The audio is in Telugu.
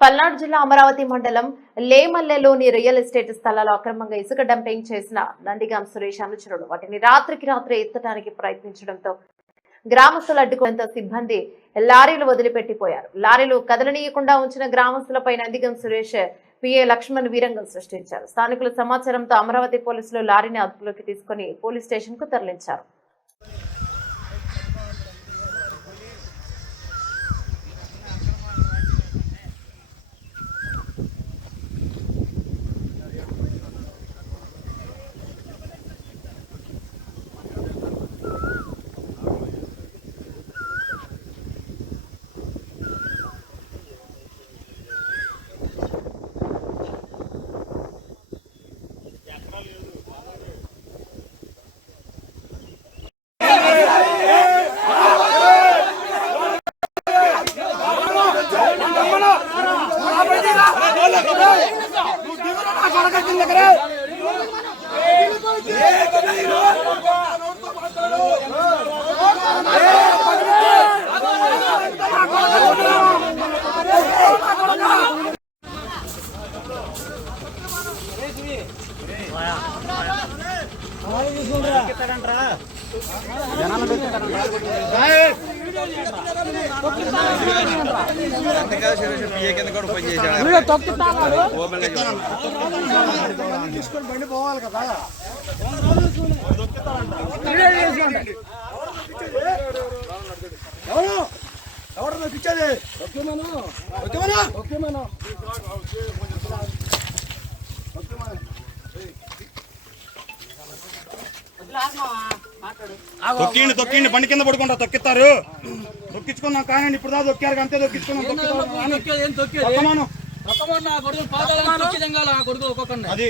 పల్నాడు జిల్లా అమరావతి మండలం లేమల్లెలోని రియల్ ఎస్టేట్ స్థలాల్లో అక్రమంగా ఇసుక డంపింగ్ చేసిన నందిగాం సురేష్ అనుచరుడు వాటిని రాత్రికి రాత్రి ఎత్తడానికి ప్రయత్నించడంతో గ్రామస్తులు అడ్డుకోవడంతో సిబ్బంది లారీలు వదిలిపెట్టిపోయారు. లారీలు కదలనీయకుండా ఉంచిన గ్రామస్తులపై నందిగాం సురేష్ పిఏ లక్ష్మణ్ వీరంగం సృష్టించారు. స్థానికుల సమాచారంతో అమరావతి పోలీసులు లారీని అదుపులోకి తీసుకుని పోలీస్ స్టేషన్ కు తరలించారు. బండి పోవాలి కదా ఎవరు నాకు ఇచ్చేది తొక్కిండి బండి కింద పడుకుంటా తొక్కిస్తారు. తొక్కించుకున్నాం కానీ ఇప్పుడు దా తొక్కారు అంతే తొక్కించుకున్నాం. అది